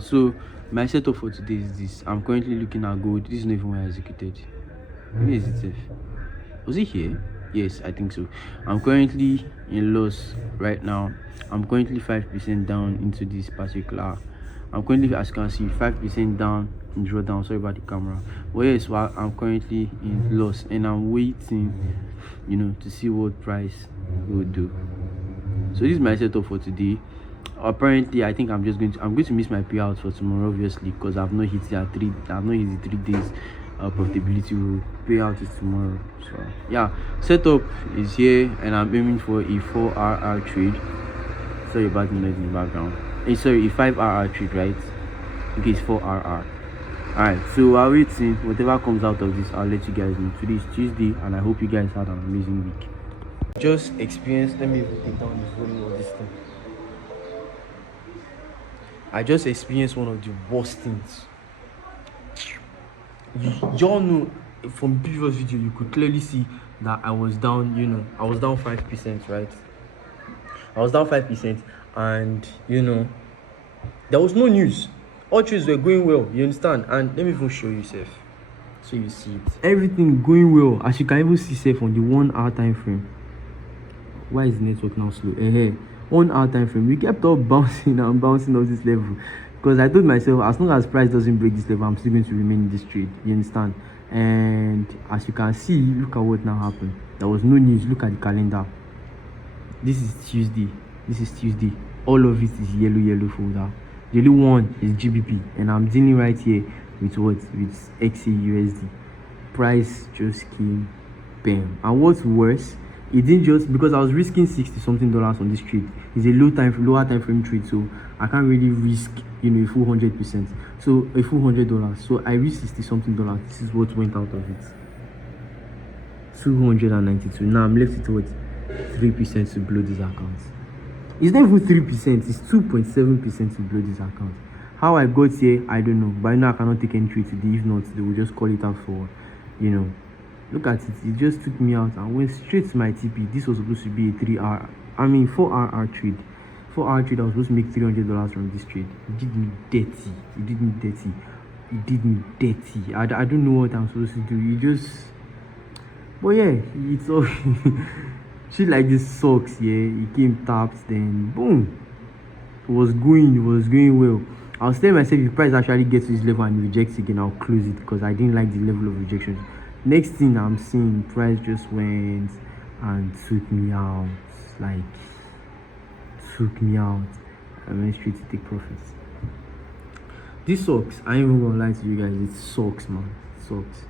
So my setup for today is this. I'm currently looking at gold. This is not even where I executed. Where is it safe? Was it here? Yes, I think so. I'm currently in loss right now. I'm currently 5% down into this particular. I'm currently, as you can see, 5% down in drawdown. Sorry about the camera. But yes, well, I'm currently in loss and I'm waiting, to see what price will do. So this is my setup for today. Apparently, I think I'm going to miss my payout for tomorrow, obviously, because I've not hit the 3 days profitability rule. Payout is tomorrow. So yeah, setup is here, and I'm aiming for a 4RR trade. Sorry about the noise in the background. Sorry, a 5RR trade, right? Okay, it's 4RR. Alright, so while waiting, whatever comes out of this, I'll let you guys know. Today is Tuesday, and I hope you guys had an amazing week. Just experienced. Let me even take down the volume of this thing. I just experienced one of the worst things. Y'all know from the previous video, you could clearly see that I was down, I was down 5%, right? I was down 5%, and there was no news. All trades were going well, you understand? And let me even show you, Seth, so you see it. Everything going well, as you can even see, Seth, on the 1 hour time frame. Why is the network now slow? 1 hour time frame, we kept on bouncing and bouncing on this level, because I told myself, as long as price doesn't break this level, I'm still going to remain in this trade, you understand? And as you can see, look at what now happened. There was no news. Look at the calendar. This is Tuesday. All of it is yellow folder. The only one is GBP, and I'm dealing right here with what? With XAUSD. Price just came bam. And what's worse, it didn't just, because I was risking $60 something on this trade. It's a lower time frame trade, so I can't really risk a full 100%. So a full $100. So I risked $60 something. This is what went out of it. 292. Now I'm left with what? 3% to blow this account. It's not even 3%, it's 2.7% to blow this account. How I got here, I don't know. But I know I cannot take any trade today. If not, they will just call it out for, Look at it. It just took me out and went straight to my TP. This was supposed to be a 4RR trade. 4RR trade, I was supposed to make $300 from this trade. It did me dirty. I don't know what I'm supposed to do. But yeah, it's all shit like this sucks. Yeah, it came tapped, then boom. It was going well. I was telling myself, if price actually gets to this level and rejects again, I'll close it, because I didn't like the level of rejection. Next thing I'm seeing, price just went and took me out. I went straight to take profits. This sucks. I ain't even gonna lie to you guys. It sucks, man. It sucks.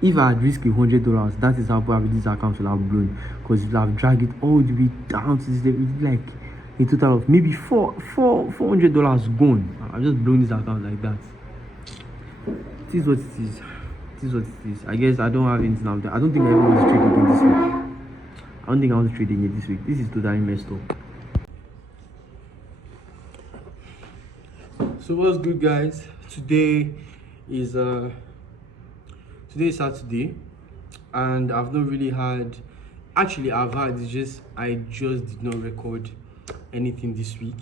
If I had risked $100, that is how probably this account will have blown, because it will have dragged it all the way down to this level. Like a total of maybe $400 gone. I've just blown this account like that. It is what it is. I guess I don't have anything out there. I don't think I ever want to trade again this week. I don't think I want to trade again this week. This is totally messed up. So what's good, guys? Today is Saturday, and I've not really had. Actually, I've had. It's just I just did not record anything this week.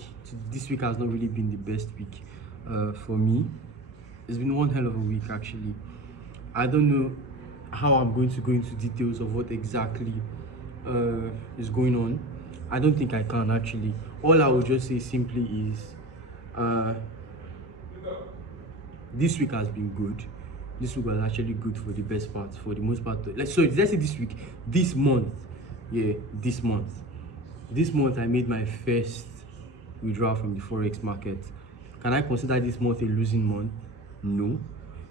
This week has not really been the best week for me. It's been one hell of a week, actually. I don't know how I'm going to go into details of what exactly is going on. I don't think I can, actually. All I will just say simply is this week has been good. This week was actually good for the most part. Let's say this week, this month I made my first withdrawal from the forex market. Can I consider this month a losing month? No,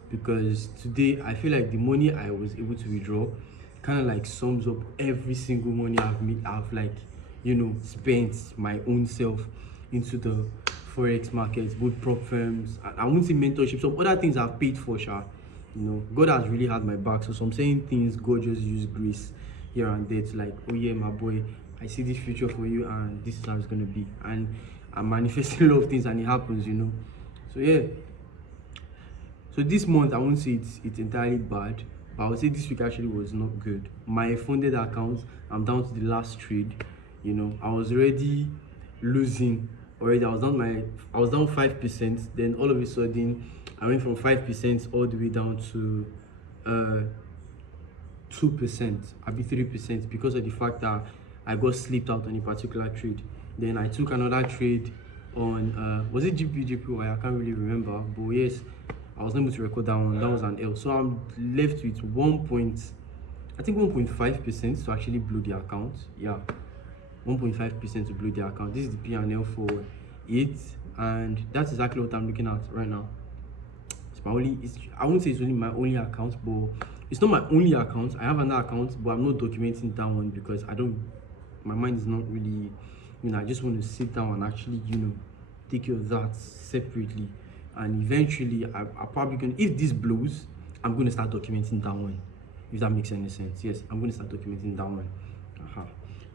because today I feel like the money I was able to withdraw kind of like sums up every single money I've spent my own self into the forex markets, both prop firms. I won't say mentorship, some other things I've paid for, sure. God has really had my back. So some saying things, God just used grace here and there to like, oh yeah, my boy, I see this future for you, and this is how it's gonna be. And I'm manifesting a lot of things, and it happens, So yeah. So this month, I won't say it's entirely bad, but I would say this week actually was not good. My funded account, I'm down to the last trade. I was already losing already. I was down 5%. Then all of a sudden, I went from 5% all the way down to 2%, I'll be 3% because of the fact that I got slipped out on a particular trade. Then I took another trade on was it GPY? I can't really remember, but yes, I was able to record that one. That was an L. So I'm left with 1.5% to actually blow the account. Yeah, 1.5% to blow the account. This is the P&L for it, and that's exactly what I'm looking at right now. It's my only. I won't say it's only my only account, but it's not my only account. I have another account, but I'm not documenting that one because I don't. My mind is not really. I just want to sit down and actually, take care of that separately. And eventually, I probably can. If this blows, I'm going to start documenting that one. If that makes any sense, yes, I'm going to start documenting that one.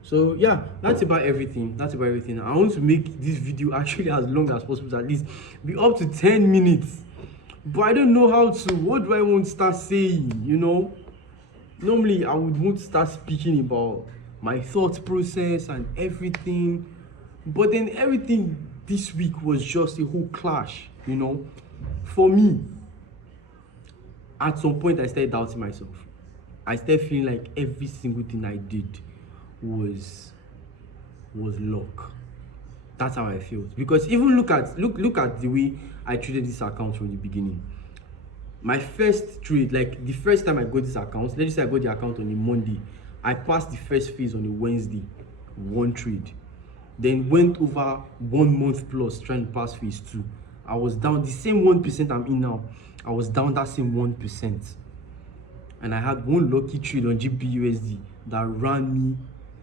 So yeah, that's about everything. I want to make this video actually as long as possible, at least be up to 10 minutes. But I don't know how to. What do I want to start saying? Normally I would want to start speaking about my thought process and everything, but then everything this week was just a whole clash. For me, at some point I started doubting myself. I started feeling like every single thing I did was luck. That's how I felt. Because even look at the way I treated this account from the beginning. My first trade, like the first time I got this account, let's say I got the account on a Monday, I passed the first phase on a Wednesday, one trade. Then went over 1 month plus trying to pass phase 2. I was down the same 1% I'm in now. I was down that same 1%. And I had one lucky trade on GBUSD that ran me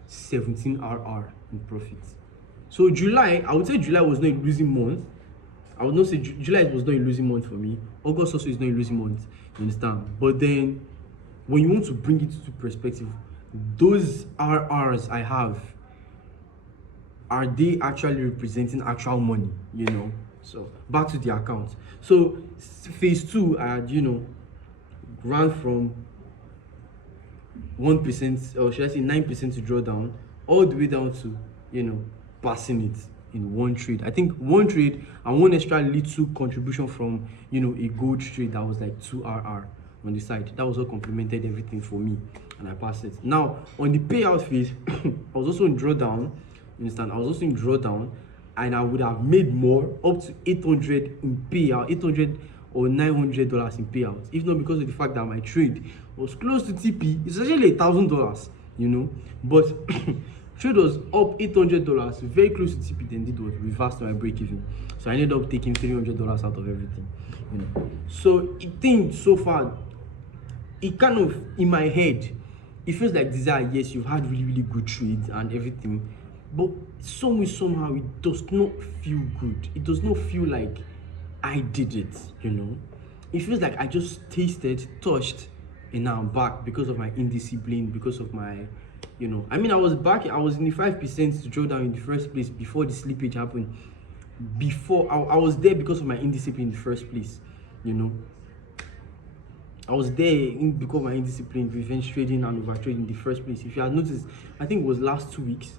17 RR in profit. So July, I would say July was not a losing month. I would not say July was not a losing month for me. August also is not a losing month, you understand? But then, when you want to bring it to perspective, those RRs I have, are they actually representing actual money, So, back to the account. So, phase 2, I had, ran from 1%, or should I say 9% to draw down, all the way down to, passing it in one trade. I think one trade and one extra little contribution from, a gold trade that was like 2 RR on the side. That was what complemented everything for me, and I passed it. Now, on the payout phase, I was also in drawdown, you understand? I was also in drawdown, and I would have made more, up to 800 in payout, 800 or $900 in payouts, if not because of the fact that my trade was close to TP. It's actually $1,000, but trade was up $800, very close to TP. Then it was reversed to my break even, so I ended up taking $300 out of everything. So it think so far, it kind of in my head, it feels like desire. Yes, you've had really, really good trades and everything, but somehow it does not feel good. It does not feel like I did it. It feels like I just tasted, touched, and now I'm back because of my indiscipline, because of my, I was back. I was in the 5% to draw down in the first place before the slippage happened. Before I was there because of my indiscipline in the first place. I was there because of my indiscipline, revenge trading and over trading in the first place. If you had noticed, I think it was last 2 weeks.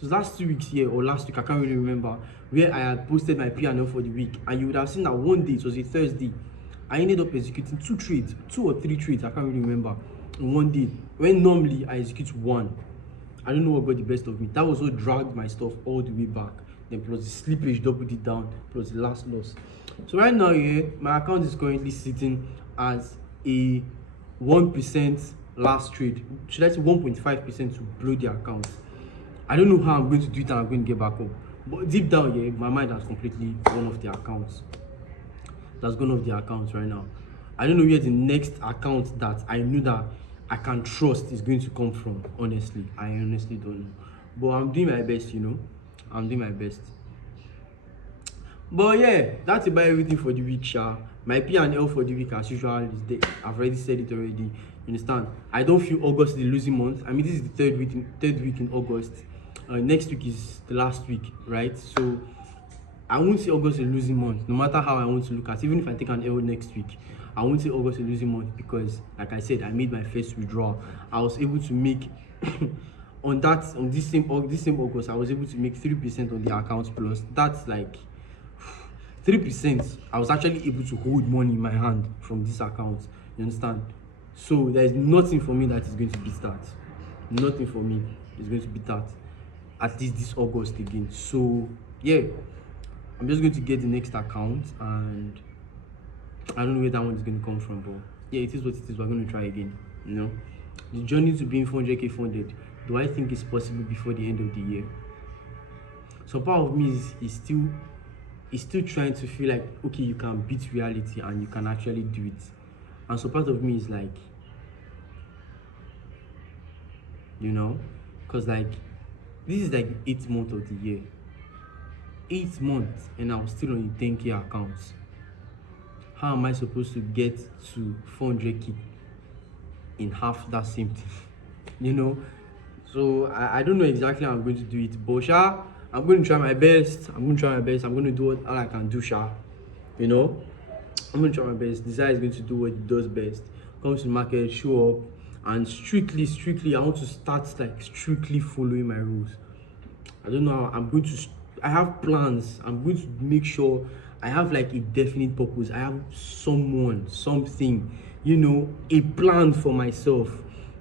So last 2 weeks here, or last week, I can't really remember, where I had posted my P&L for the week, and you would have seen that one day, it was a Thursday, I ended up executing 2 trades, 2 or 3 trades, I can't really remember, in one day, when normally I execute 1. I don't know what got the best of me. That was what dragged my stuff all the way back. Then plus the slippage doubled it down, plus the last loss. So right now, my account is currently sitting as a 1% last trade. Should I say 1.5% to blow the account? I don't know how I'm going to do it and I'm going to get back up. But deep down, my mind has completely gone off the accounts. That's gone off the accounts right now. I don't know where the next account that I knew that I can trust is going to come from. Honestly, I honestly don't know. But I'm doing my best, I'm doing my best. But yeah, that's about everything for the week, Sha. My P&L for the week, as usual, is there. I've already said it already. You understand? I don't feel August is the losing month. I mean, this is the third week in August. Next week is the last week, right? So I won't say August is a losing month, no matter how I want to look at it. Even if I take an L next week, I won't say August is a losing month because, like I said, I made my first withdrawal. I was able to make on this same August, I was able to make 3% on the account plus. That's like 3%. I was actually able to hold money in my hand from this account. You understand? So there is nothing for me that is going to beat that. Nothing for me is going to beat that. At least this August again. So yeah, I'm just going to get the next account, and I don't know where that one is going to come from, but yeah, it is what it is. We're going to try again. You know, the journey to being 400k funded, do I think it's possible before the end of the year? So part of me is still trying to feel like, okay, you can beat reality and you can actually do it. And so part of me is like, you know, because like this is like the 8th month of the year. 8 months and I'm still on the 10k accounts. How am I supposed to get to 400k in half that same thing? You know, so I don't know exactly how I'm going to do it, but sha, I'm going to try my best. I'm going to do all I can do, sha. You know, I'm going to try my best. DeeZika is going to do what he does best. Comes to the market, show up, and strictly, I want to start like strictly following my rules. I don't know how I'm going to. I have plans. I'm going to make sure I have like a definite purpose. I have something, you know, a plan for myself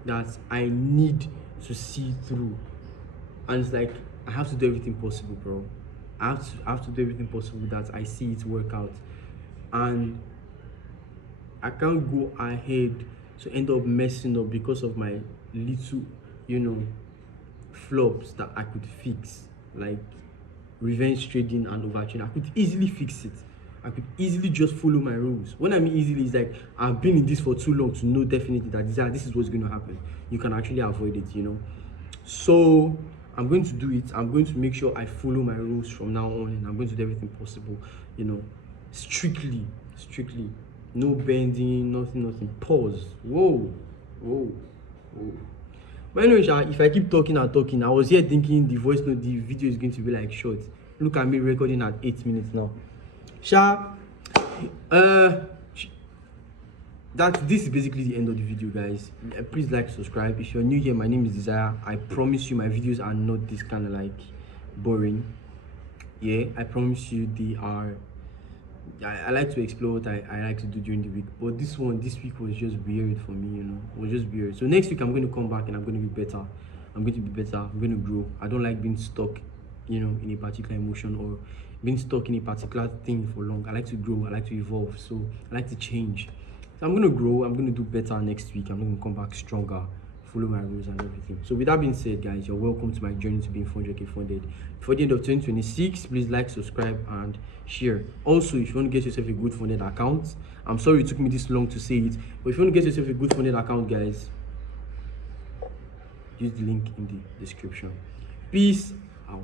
that I need to see through. And it's like I have to do everything possible, bro. I have to do everything possible that I see it work out. And I can't go ahead to end up messing up because of my little, you know, flops that I could fix, like revenge trading and overtraining. I could easily fix it. I could easily just follow my rules. When I mean easily, it's like I've been in this for too long to know definitely that this is what's going to happen. You can actually avoid it, you know. So I'm going to do it. I'm going to make sure I follow my rules from now on, and I'm going to do everything possible, you know, strictly. No bending, nothing. Pause. Whoa. But anyway, if I keep talking, I was here thinking the voice note, the video is going to be like short. Look at me recording at 8 minutes now. This is basically the end of the video, guys. Please like, subscribe. If you're new here, my name is DeeZika. I promise you my videos are not this kind of like boring. Yeah, I promise you they are. I like to explore what I like to do during the week, but this week was just weird for me, you know. It was just weird. So next week I'm going to come back and I'm going to be better. I'm going to grow. I don't like being stuck, you know, in a particular emotion or being stuck in a particular thing for long. I like to grow. I like to evolve. So I like to change. So I'm going to grow. I'm going to do better next week. I'm going to come back stronger, follow my rules and everything. So with that being said, guys, you're welcome to my journey to being 400k funded. Before the end of 2026, please like, subscribe and share. Also, if you want to get yourself a good funded account, I'm sorry it took me this long to say it, but if you want to get yourself a good funded account, guys, use the link in the description. Peace out.